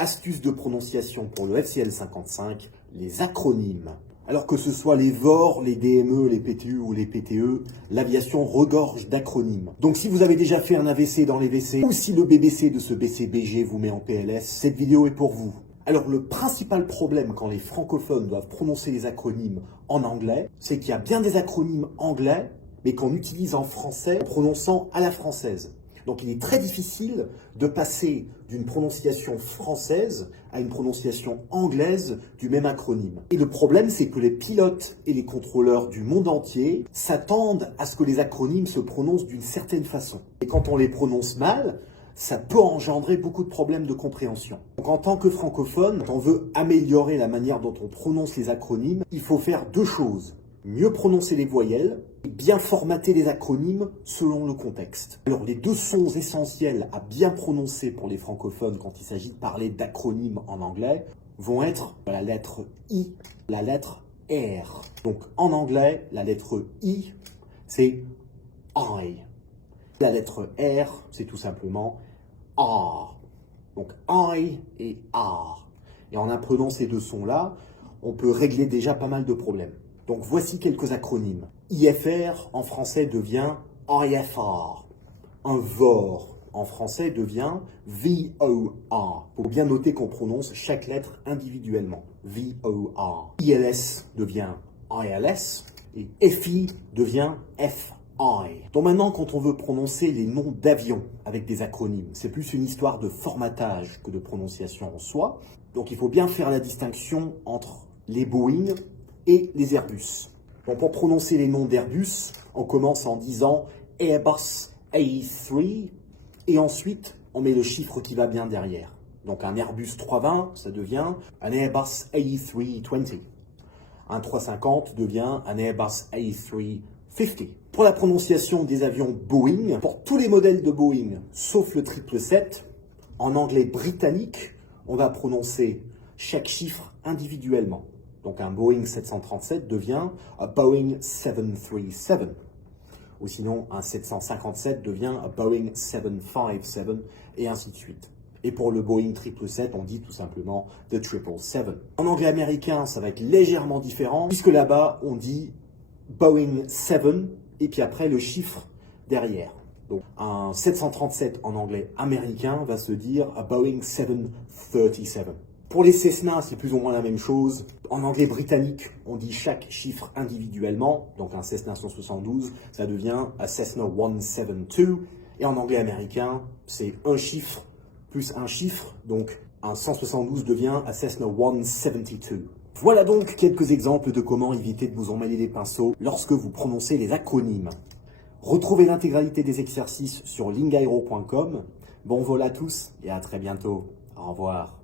Astuce de prononciation pour le FCL 55, les acronymes. Alors que ce soit les VOR, les DME, les PTU ou les PTE, l'aviation regorge d'acronymes. Donc si vous avez déjà fait un AVC dans les WC, ou si le BBC de ce BCBG vous met en PLS, cette vidéo est pour vous. Alors le principal problème quand les francophones doivent prononcer les acronymes en anglais, c'est qu'il y a bien des acronymes anglais, mais qu'on utilise en français en prononçant à la française. Donc il est très difficile de passer d'une prononciation française à une prononciation anglaise du même acronyme. Et le problème, c'est que les pilotes et les contrôleurs du monde entier s'attendent à ce que les acronymes se prononcent d'une certaine façon. Et quand on les prononce mal, ça peut engendrer beaucoup de problèmes de compréhension. Donc en tant que francophone, quand on veut améliorer la manière dont on prononce les acronymes, il faut faire deux choses. Mieux prononcer les voyelles et bien formater les acronymes selon le contexte. Alors les deux sons essentiels à bien prononcer pour les francophones quand il s'agit de parler d'acronymes en anglais vont être la lettre I, la lettre R. Donc en anglais, la lettre I, c'est I. La lettre R, c'est tout simplement R. Donc I et R. Et en apprenant ces deux sons-là, on peut régler déjà pas mal de problèmes. Donc voici quelques acronymes. IFR en français devient IFR. Un VOR en français devient VOR. Il faut bien noter qu'on prononce chaque lettre individuellement. VOR. ILS devient ILS et FI devient FI. Donc maintenant, quand on veut prononcer les noms d'avions avec des acronymes, c'est plus une histoire de formatage que de prononciation en soi. Donc il faut bien faire la distinction entre les Boeing et les Airbus. Donc pour prononcer les noms d'Airbus, on commence en disant Airbus A3 et ensuite on met le chiffre qui va bien derrière. Donc un Airbus 320, ça devient un Airbus A320. Un 350 devient un Airbus A350. Pour la prononciation des avions Boeing, pour tous les modèles de Boeing, sauf le 777, en anglais britannique, on va prononcer chaque chiffre individuellement. Donc un Boeing 737 devient un Boeing 737. Ou sinon, un 757 devient un Boeing 757 et ainsi de suite. Et pour le Boeing 777, on dit tout simplement the 777. En anglais américain, ça va être légèrement différent, puisque là-bas, on dit Boeing 7 et puis après le chiffre derrière. Donc un 737 en anglais américain va se dire a Boeing 737. Pour les Cessna, c'est plus ou moins la même chose. En anglais britannique, on dit chaque chiffre individuellement. Donc un Cessna 172, ça devient un Cessna 172. Et en anglais américain, c'est un chiffre plus un chiffre. Donc un 172 devient un Cessna 172. Voilà donc quelques exemples de comment éviter de vous emmêler les pinceaux lorsque vous prononcez les acronymes. Retrouvez l'intégralité des exercices sur lingaero.com. Bon vol à tous et à très bientôt. Au revoir.